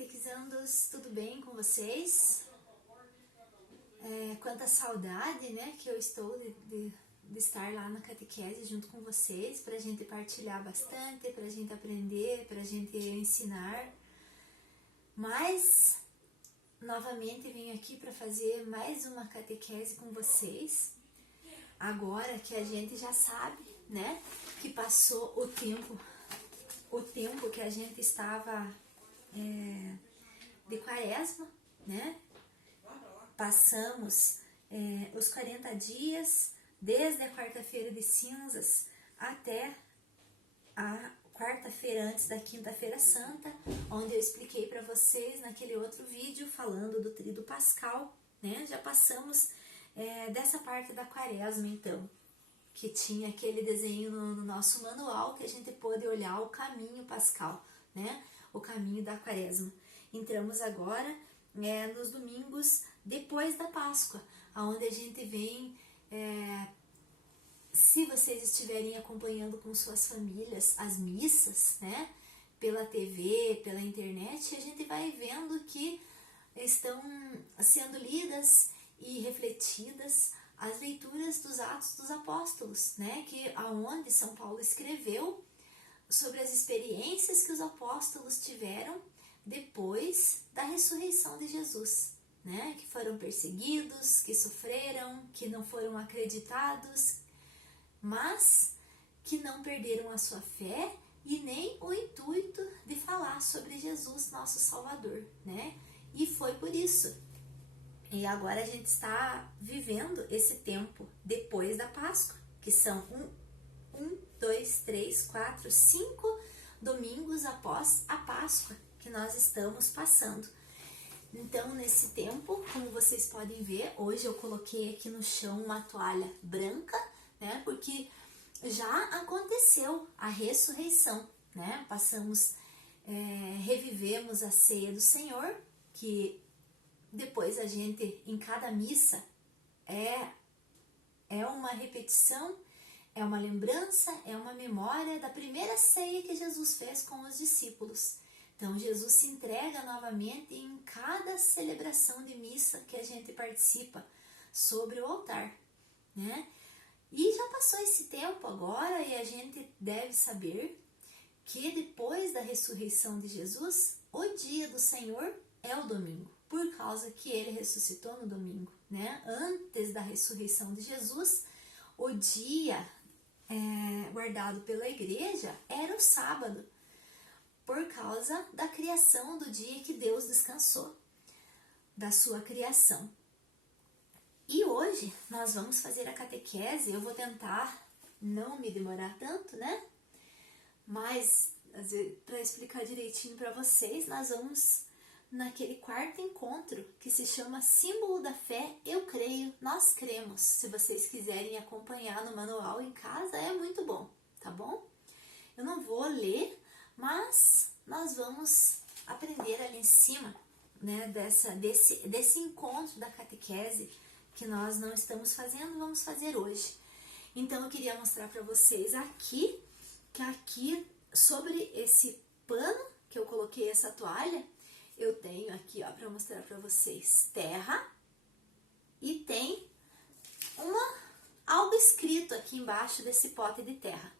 catequizandos, tudo bem com vocês? Quanta saudade, né, que eu estou de estar lá na catequese junto com vocês, para a gente partilhar bastante, para a gente aprender, para a gente ensinar. Mas, novamente, vim aqui para fazer mais uma catequese com vocês. Agora que a gente já sabe, né, que passou o tempo que a gente estava de quaresma, né? Passamos os 40 dias, desde a quarta-feira de cinzas até a quarta-feira antes da quinta-feira santa, onde eu expliquei para vocês naquele outro vídeo falando do Tríduo Pascal, né? Já passamos dessa parte da quaresma, então, que tinha aquele desenho no nosso manual que a gente pôde olhar o caminho pascal, né? O caminho da quaresma. Entramos agora nos domingos depois da Páscoa, onde a gente vem, se vocês estiverem acompanhando com suas famílias as missas, né? Pela TV, pela internet, a gente vai vendo que estão sendo lidas e refletidas as leituras dos Atos dos Apóstolos, né? Que aonde São Paulo escreveu sobre as experiências que os apóstolos tiveram depois da ressurreição de Jesus, né? Que foram perseguidos, que sofreram, que não foram acreditados, mas que não perderam a sua fé e nem o intuito de falar sobre Jesus, nosso Salvador, né? E foi por isso. E agora a gente está vivendo esse tempo depois da Páscoa, que são 5 domingos após a Páscoa que nós estamos passando. Então, nesse tempo, como vocês podem ver, hoje eu coloquei aqui no chão uma toalha branca, né? Porque já aconteceu a ressurreição, né? Revivemos a ceia do Senhor, que depois a gente, em cada missa, é uma repetição, é uma lembrança, é uma memória da primeira ceia que Jesus fez com os discípulos. Então, Jesus se entrega novamente em cada celebração de missa que a gente participa sobre o altar, né? E já passou esse tempo agora e a gente deve saber que depois da ressurreição de Jesus, o dia do Senhor é o domingo, por causa que ele ressuscitou no domingo, né? Antes da ressurreição de Jesus, o dia guardado pela igreja era o sábado, por causa da criação, do dia que Deus descansou da sua criação. E hoje nós vamos fazer a catequese. Eu vou tentar não me demorar tanto, né? Mas para explicar direitinho para vocês, nós vamos naquele quarto encontro que se chama Símbolo da Fé, Eu Creio, Nós Cremos. Se vocês quiserem acompanhar no manual em casa, é muito bom, tá bom? Eu não vou ler, mas nós vamos aprender ali em cima, né, desse encontro da catequese que nós não estamos fazendo, vamos fazer hoje. Então eu queria mostrar para vocês aqui, que aqui sobre esse pano que eu coloquei essa toalha, eu tenho aqui, ó, para mostrar para vocês, terra, e tem algo escrito aqui embaixo desse pote de terra.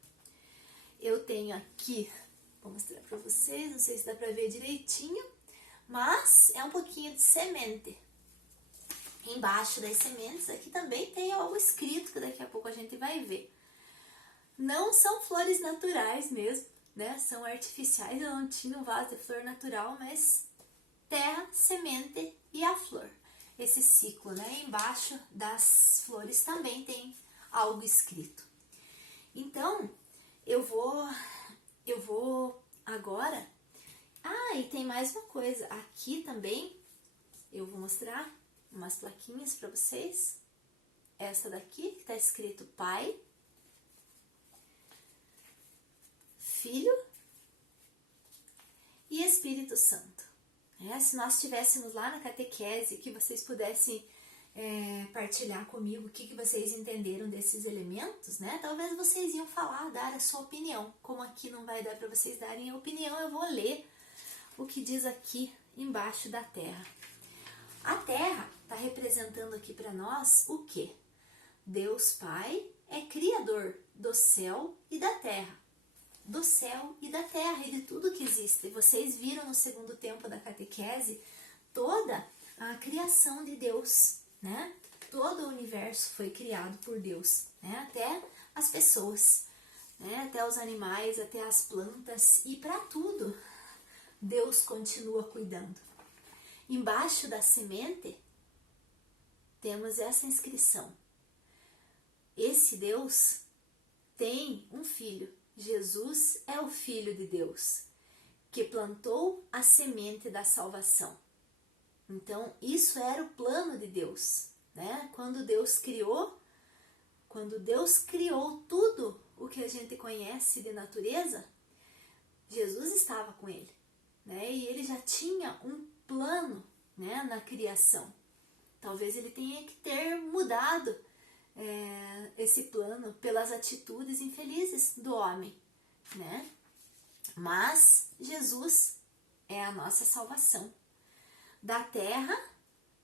Eu tenho aqui, vou mostrar para vocês, não sei se dá para ver direitinho, mas é um pouquinho de semente. Embaixo das sementes aqui também tem algo escrito, que daqui a pouco a gente vai ver. Não são flores naturais mesmo, né? São artificiais, eu não tinha um vaso de flor natural, mas terra, semente e a flor. Esse ciclo, né? Embaixo das flores também tem algo escrito. Então, eu vou agora... e tem mais uma coisa. Aqui também eu vou mostrar umas plaquinhas para vocês. Essa daqui, que está escrito Pai, Filho e Espírito Santo. Se nós estivéssemos lá na catequese, que vocês pudessem partilhar comigo o que vocês entenderam desses elementos, né? Talvez vocês iam falar, dar a sua opinião. Como aqui não vai dar para vocês darem a opinião, eu vou ler o que diz aqui embaixo da terra. A terra está representando aqui para nós o quê? Deus Pai é criador do céu e da terra. Do céu e da terra e de tudo que existe. Vocês viram no segundo tempo da catequese toda a criação de Deus, né? Todo o universo foi criado por Deus, né? Até as pessoas, né? Até os animais, até as plantas e para tudo Deus continua cuidando. Embaixo da semente temos essa inscrição. Esse Deus tem um filho. Jesus é o Filho de Deus, que plantou a semente da salvação. Então, isso era o plano de Deus, né? Quando Deus criou tudo o que a gente conhece de natureza, Jesus estava com ele, né? E ele já tinha um plano, né, na criação. Talvez ele tenha que ter mudado esse plano pelas atitudes infelizes do homem, né? Mas Jesus é a nossa salvação. Da terra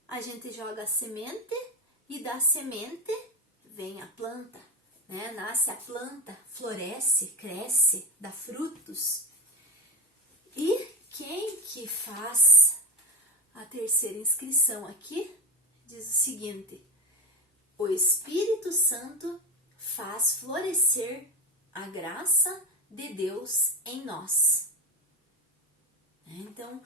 a gente joga a semente e da semente vem a planta, né? Nasce a planta, floresce, cresce, dá frutos. E quem que faz a terceira inscrição aqui diz o seguinte: o Espírito Santo faz florescer a graça de Deus em nós. Então,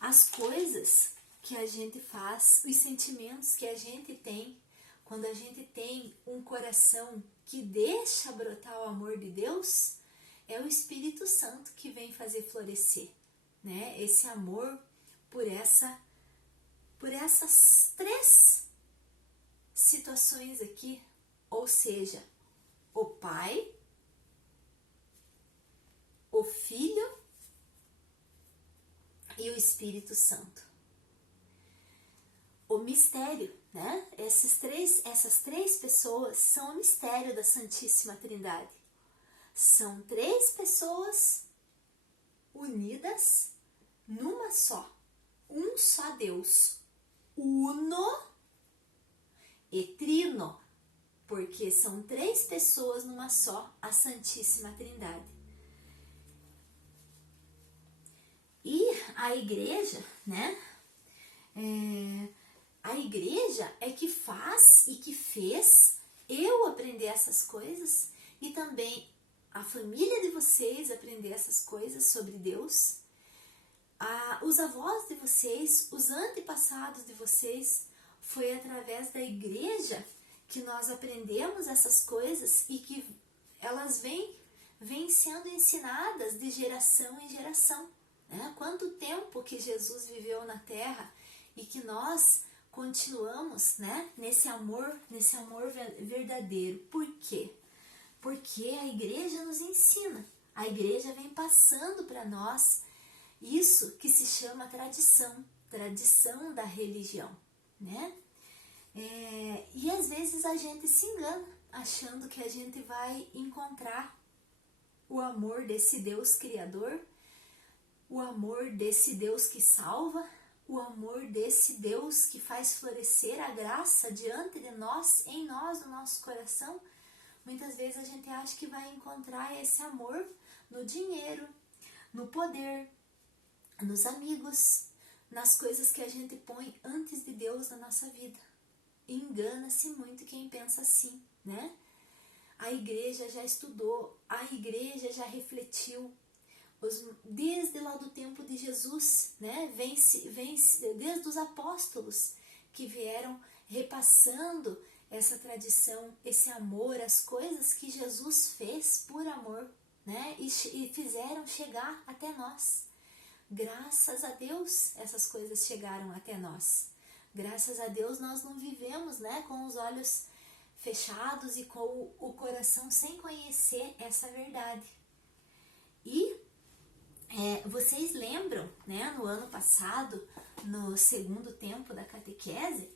as coisas que a gente faz, os sentimentos que a gente tem, quando a gente tem um coração que deixa brotar o amor de Deus, é o Espírito Santo que vem fazer florescer, né? Esse amor por essas três situações aqui, ou seja, o Pai, o Filho e o Espírito Santo. O mistério, né? Essas três pessoas são o mistério da Santíssima Trindade. São três pessoas unidas numa só, um só Deus, uno e trino, porque são três pessoas numa só, a Santíssima Trindade. E a igreja, né? A igreja é que faz e que fez eu aprender essas coisas e também a família de vocês aprender essas coisas sobre Deus. Os avós de vocês, os antepassados de vocês, foi através da igreja que nós aprendemos essas coisas e que elas vêm sendo ensinadas de geração em geração. Né? Quanto tempo que Jesus viveu na terra e que nós continuamos, né, nesse amor verdadeiro. Por quê? Porque a igreja nos ensina, a igreja vem passando para nós isso que se chama tradição da religião, né? E às vezes a gente se engana, achando que a gente vai encontrar o amor desse Deus criador, o amor desse Deus que salva, o amor desse Deus que faz florescer a graça diante de nós, em nós, no nosso coração. Muitas vezes a gente acha que vai encontrar esse amor no dinheiro, no poder, nos amigos, nas coisas que a gente põe antes de Deus na nossa vida. Engana-se muito quem pensa assim, né? A igreja já estudou, a igreja já refletiu, desde lá do tempo de Jesus, né? Desde os apóstolos que vieram repassando essa tradição, esse amor, as coisas que Jesus fez por amor, né? E fizeram chegar até nós. Graças a Deus essas coisas chegaram até nós. Graças a Deus nós não vivemos, né, com os olhos fechados e com o coração sem conhecer essa verdade. E vocês lembram, né, no ano passado, no segundo tempo da catequese,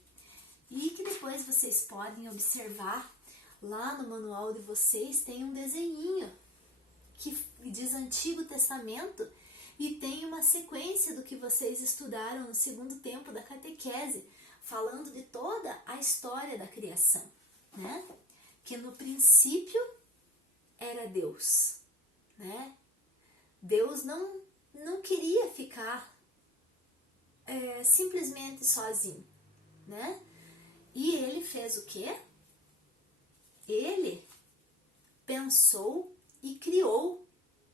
e que depois vocês podem observar lá no manual de vocês, tem um desenhinho que diz Antigo Testamento e tem uma sequência do que vocês estudaram no segundo tempo da catequese, falando de toda a história da criação, né? Que no princípio era Deus, né? Deus não queria ficar simplesmente sozinho, né? E ele fez o quê? Ele pensou e criou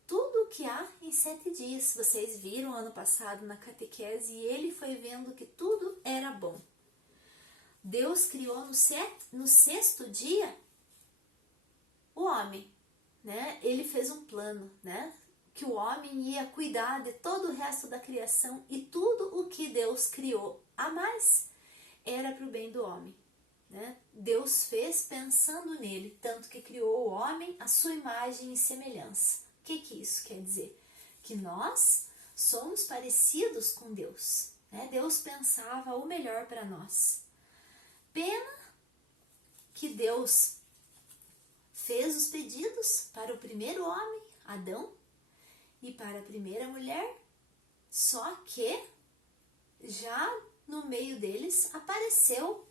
tudo o que há em 7 dias. Vocês viram ano passado na catequese e ele foi vendo que tudo era bom. Deus criou no sexto dia o homem, né? Ele fez um plano, né? Que o homem ia cuidar de todo o resto da criação e tudo o que Deus criou a mais era para o bem do homem, né? Deus fez pensando nele, tanto que criou o homem à sua imagem e semelhança. O que isso quer dizer? Que nós somos parecidos com Deus, né? Deus pensava o melhor para nós. Pena que Deus fez os pedidos para o primeiro homem, Adão, e para a primeira mulher, só que já no meio deles apareceu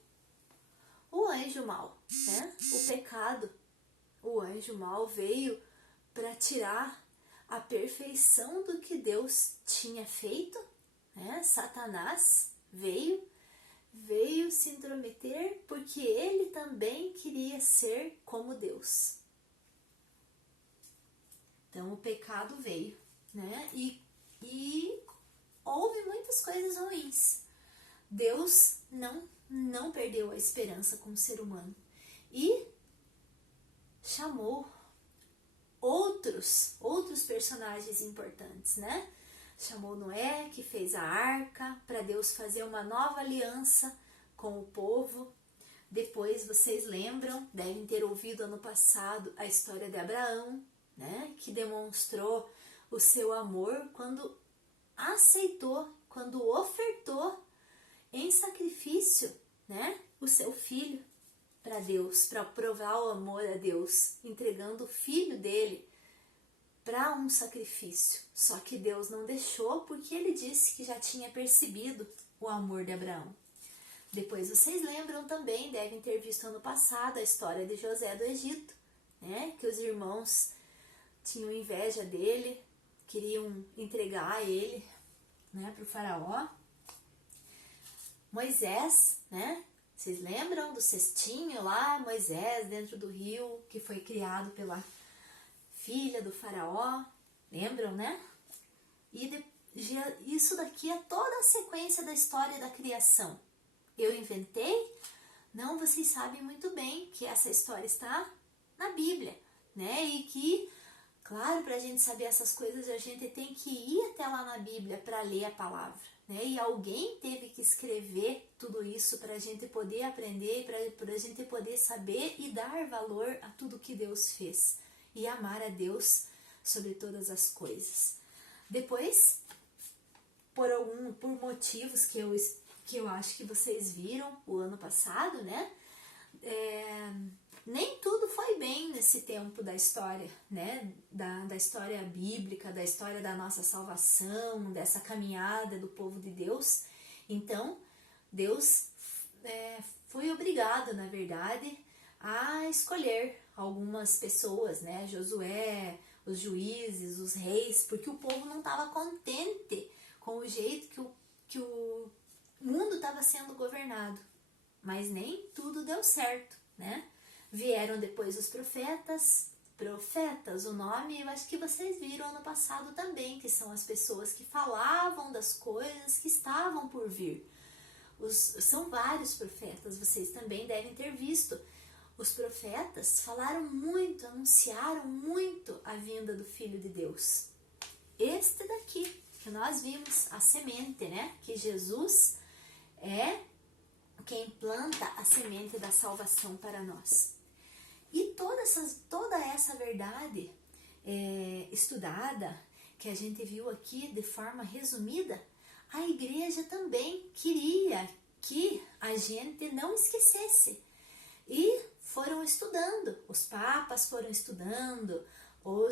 o anjo mau, né? O pecado. O anjo mau veio para tirar a perfeição do que Deus tinha feito, né? Satanás veio se intrometer porque ele também queria ser como Deus. Então o pecado veio, né? E houve muitas coisas ruins. Deus não perdeu a esperança como ser humano e chamou outros personagens importantes, né? Chamou Noé, que fez a arca, para Deus fazer uma nova aliança com o povo. Depois vocês lembram, devem ter ouvido ano passado a história de Abraão, né? Que demonstrou o seu amor quando aceitou, quando ofertou em sacrifício, né? O seu filho para Deus, para provar o amor a Deus, entregando o filho dele para um sacrifício. Só que Deus não deixou porque ele disse que já tinha percebido o amor de Abraão. Depois vocês lembram também, devem ter visto ano passado a história de José do Egito, né? Que os irmãos tinham inveja dele, queriam entregar ele, né, para o faraó. Moisés, né? Vocês lembram do cestinho lá, Moisés dentro do rio, que foi criado pela filha do faraó, lembram, né? E isso daqui é toda a sequência da história da criação. Eu inventei? Não, vocês sabem muito bem que essa história está na Bíblia, né? E que, claro, para a gente saber essas coisas, a gente tem que ir até lá na Bíblia para ler a palavra, né? E alguém teve que escrever tudo isso para a gente poder aprender, para a gente poder saber e dar valor a tudo que Deus fez e amar a Deus sobre todas as coisas. Depois, por motivos que eu acho que vocês viram o ano passado, né? Nem tudo foi bem nesse tempo da história, né? Da história bíblica, da história da nossa salvação, dessa caminhada do povo de Deus. Então, Deus foi obrigado, na verdade, a escolher algumas pessoas, né? Josué, os juízes, os reis, porque o povo não estava contente com o jeito que o mundo estava sendo governado. Mas nem tudo deu certo, né? Vieram depois os profetas, o nome eu acho que vocês viram ano passado também, que são as pessoas que falavam das coisas que estavam por vir. São vários profetas, vocês também devem ter visto. Os profetas falaram muito, anunciaram muito a vinda do Filho de Deus. Este daqui, que nós vimos, a semente, né? Que Jesus é quem planta a semente da salvação para nós. E toda essa verdade estudada, que a gente viu aqui de forma resumida, a igreja também queria que a gente não esquecesse. E foram estudando, os papas foram estudando, O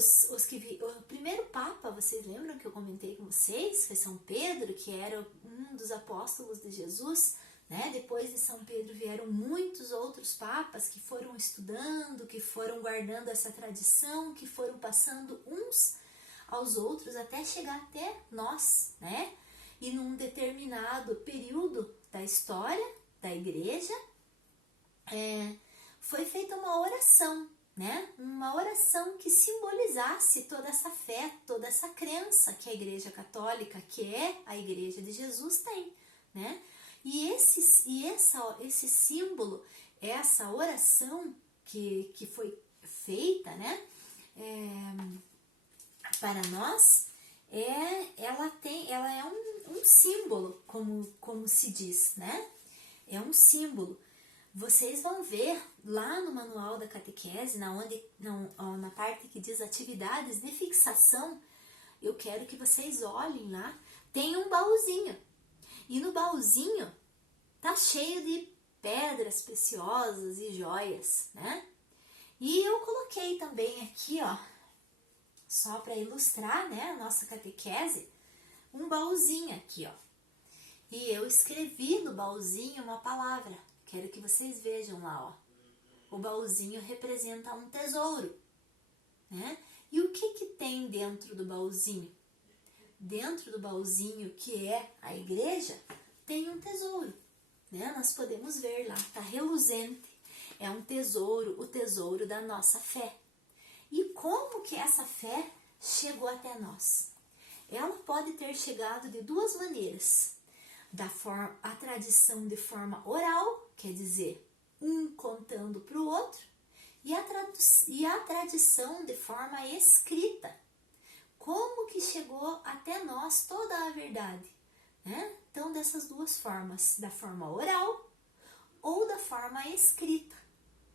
primeiro Papa, vocês lembram que eu comentei com vocês? Foi São Pedro, que era um dos apóstolos de Jesus, né? Depois de São Pedro vieram muitos outros papas que foram estudando, que foram guardando essa tradição, que foram passando uns aos outros até chegar até nós, né? E num determinado período da história da igreja, foi feita uma oração, né? Uma oração que simbolizasse toda essa fé, toda essa crença que a Igreja Católica, que é a Igreja de Jesus, tem, né? E esse símbolo, essa oração que foi feita, né? Para nós, ela é um símbolo, como se diz, né? É um símbolo. Vocês vão ver lá no manual da catequese, na parte que diz atividades de fixação, eu quero que vocês olhem lá, tem um baúzinho. E no baúzinho tá cheio de pedras preciosas e joias, né? E eu coloquei também aqui, ó, só para ilustrar, né, a nossa catequese, um baúzinho aqui, ó. E eu escrevi no baúzinho uma palavra. Quero que vocês vejam lá, ó. O baúzinho representa um tesouro, né? E o que tem dentro do baúzinho? Dentro do baúzinho, que é a igreja, tem um tesouro, né? Nós podemos ver lá, tá reluzente. É um tesouro, o tesouro da nossa fé. E como que essa fé chegou até nós? Ela pode ter chegado de duas maneiras. A tradição de forma oral, quer dizer, um contando para o outro, e a tradição de forma escrita. Como que chegou até nós toda a verdade, né? Então, dessas duas formas, da forma oral ou da forma escrita,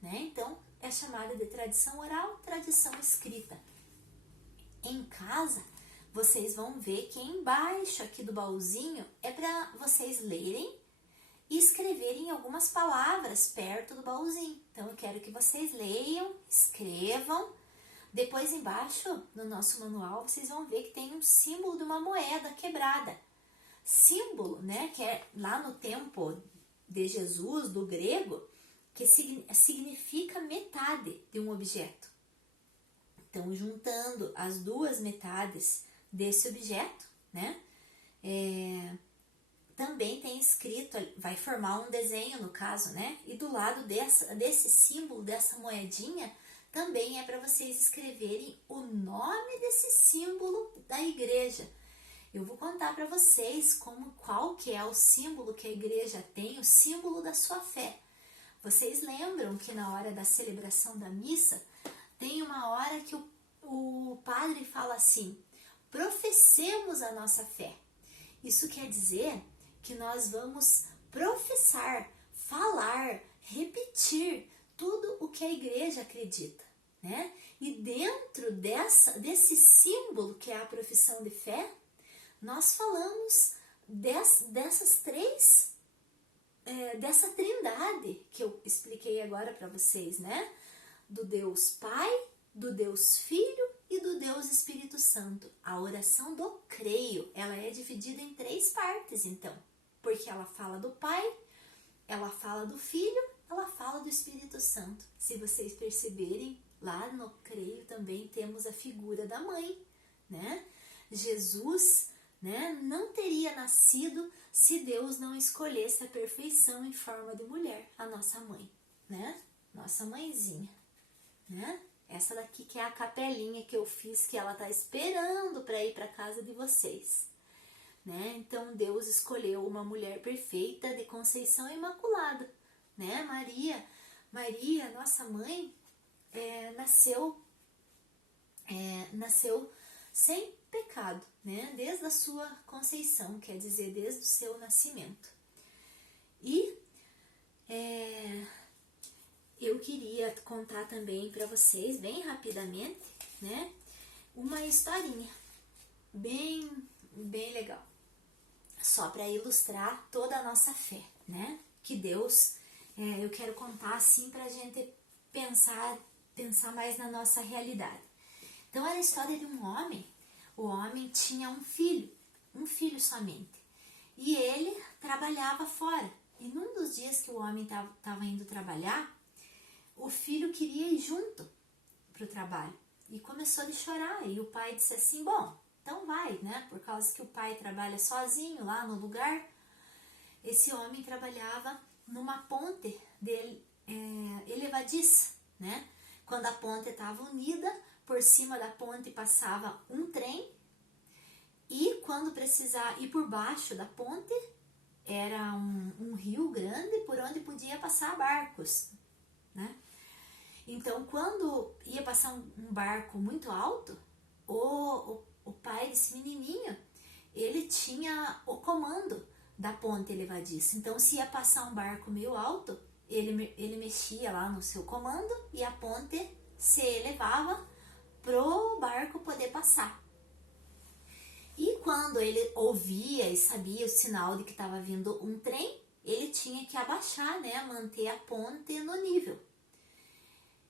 né? Então, é chamada de tradição oral, tradição escrita. Em casa, vocês vão ver que embaixo aqui do baúzinho é para vocês lerem e escreverem algumas palavras perto do baúzinho. Então, eu quero que vocês leiam, escrevam. Depois, embaixo, no nosso manual, vocês vão ver que tem um símbolo de uma moeda quebrada. Símbolo, né, que é lá no tempo de Jesus, do grego, que significa metade de um objeto. Então, juntando as duas metades desse objeto, né, também tem escrito, vai formar um desenho no caso, né, e do lado desse símbolo, dessa moedinha, também é para vocês escreverem o nome desse símbolo da igreja. Eu vou contar para vocês qual que é o símbolo que a igreja tem, o símbolo da sua fé. Vocês lembram que na hora da celebração da missa, tem uma hora que o padre fala assim, professemos a nossa fé. Isso quer dizer que nós vamos professar, falar, repetir tudo o que a igreja acredita, né? E dentro desse símbolo que é a profissão de fé, nós falamos dessas três, dessa trindade que eu expliquei agora para vocês, né? Do Deus Pai, do Deus Filho e do Deus Espírito Santo. A oração do creio, ela é dividida em 3 partes, então. Porque ela fala do Pai, ela fala do Filho, ela fala do Espírito Santo. Se vocês perceberem, lá no creio também temos a figura da mãe, né? Jesus, né, não teria nascido se Deus não escolhesse a perfeição em forma de mulher, a nossa mãe, né? Nossa mãezinha, né? Essa daqui que é a capelinha que eu fiz, que ela tá esperando para ir para casa de vocês, né? Então Deus escolheu uma mulher perfeita de conceição imaculada, né? Maria, nossa mãe, nasceu sem pecado, né? Desde a sua conceição, quer dizer, desde o seu nascimento. E eu queria contar também para vocês, bem rapidamente, né? Uma historinha bem legal, só para ilustrar toda a nossa fé, né? Que Deus, eu quero contar assim para a gente pensar mais na nossa realidade. Então era a história de um homem. O homem tinha um filho somente. E ele trabalhava fora. E num dos dias que o homem estava indo trabalhar, o filho queria ir junto para o trabalho. E começou a chorar. E o pai disse assim, bom, então vai, né? Por causa que o pai trabalha sozinho lá no lugar. Esse homem trabalhava numa ponte elevadiça, né? Quando a ponte estava unida, por cima da ponte passava um trem. E quando precisar ir por baixo da ponte, era um rio grande por onde podia passar barcos, né? Então, quando ia passar um barco muito alto, o pai desse menininho, ele tinha o comando da ponte elevadiça. Então, se ia passar um barco meio alto, ele mexia lá no seu comando e a ponte se elevava pro barco poder passar. E quando ele ouvia e sabia o sinal de que estava vindo um trem, ele tinha que abaixar, né, manter a ponte no nível.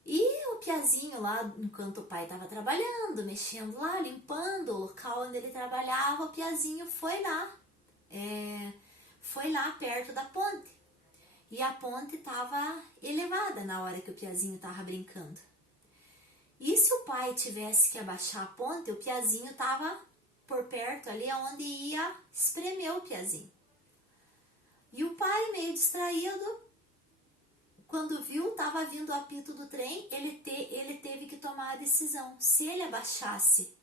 E o piazinho lá, enquanto o pai estava trabalhando, mexendo lá, limpando o local onde ele trabalhava, o piazinho foi lá perto da ponte. E a ponte estava elevada na hora que o piazinho estava brincando. E se o pai tivesse que abaixar a ponte, o piazinho estava por perto ali, onde ia espremer o piazinho. E o pai, meio distraído, quando viu, estava vindo o apito do trem, ele teve que tomar a decisão. Se ele abaixasse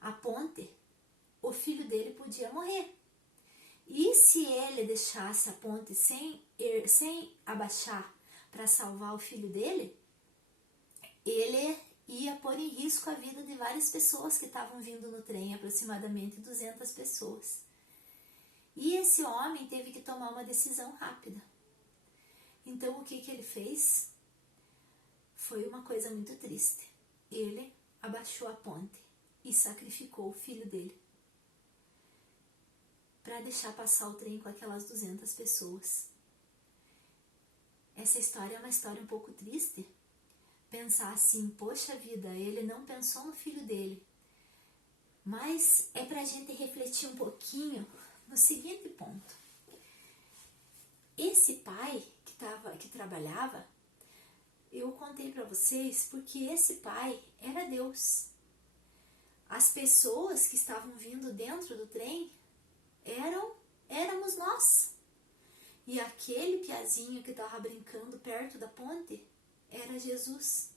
a ponte, o filho dele podia morrer. E se ele deixasse a ponte sem abaixar para salvar o filho dele, ele ia pôr em risco a vida de várias pessoas que estavam vindo no trem, aproximadamente 200 pessoas. E esse homem teve que tomar uma decisão rápida. Então, o que ele fez? Foi uma coisa muito triste. Ele abaixou a ponte e sacrificou o filho dele para deixar passar o trem com aquelas 200 pessoas. Essa história é uma história um pouco triste. Pensar assim, poxa vida, ele não pensou no filho dele. Mas é para a gente refletir um pouquinho no seguinte ponto. Esse pai que trabalhava, eu contei para vocês porque esse pai era Deus. As pessoas que estavam vindo dentro do trem éramos nós. E aquele piazinho que estava brincando perto da ponte era Jesus.